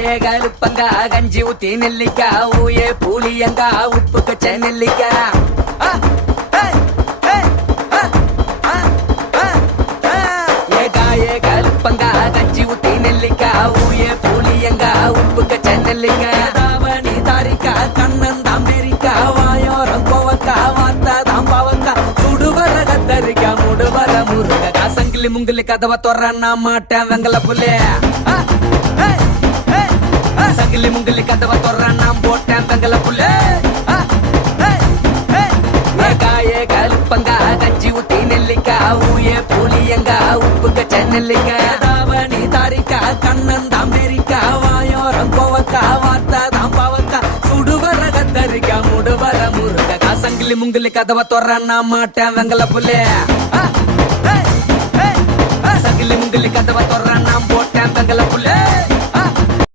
கருப்பங்கா கஞ்சி ஊத்தி நெல்லிக்கா ஊயே புளியங்கா உப்பு கச்ச நெல்லிக்கா ஏகாயே கருப்பங்கா கஞ்சி ஊத்தி நெல்லிக்கா ஊயே புளியங்கா உப்பு கச்ச நெல்லிக்கா தாவணி தாரிக்கா கண்ணன் தாம்பேரிக்கா வாயோரம் கோவக்கா வாத்தா தாம்பாவக்கா சுடுவர கத்தரிக்கா முடுவர முருகக்கா சங்கிலி முங்கிலி கதவை தொற நான் மாட்டேன் வெங்கல புள்ளே சங்கிலி முங்கிலி கதவை தொற நான் போட்டேன் வெங்கல புள்ளே ஏகாயே கருப்பங்கா கஞ்சி ஊத்தி நெல்லிக்கா ஊயே புளியங்கா உப்பு கச்ச நெல்லிக்கா தாவணி தாரிக்கா கண்ணன் தாம்பேரிக்கா வாயோரம் கோவக்கா வாத்தா தாம்பாவக்கா சுடுவர கத்தரிக்கா முடுவர முருகக்கா சங்கிலி முங்கிலி கதவை தொற நான் மாட்டேன் வெங்கல புள்ளே சங்கிலி முங்கிலி கதவை தொற நான் போட்டேன் வெங்கல புள்ளே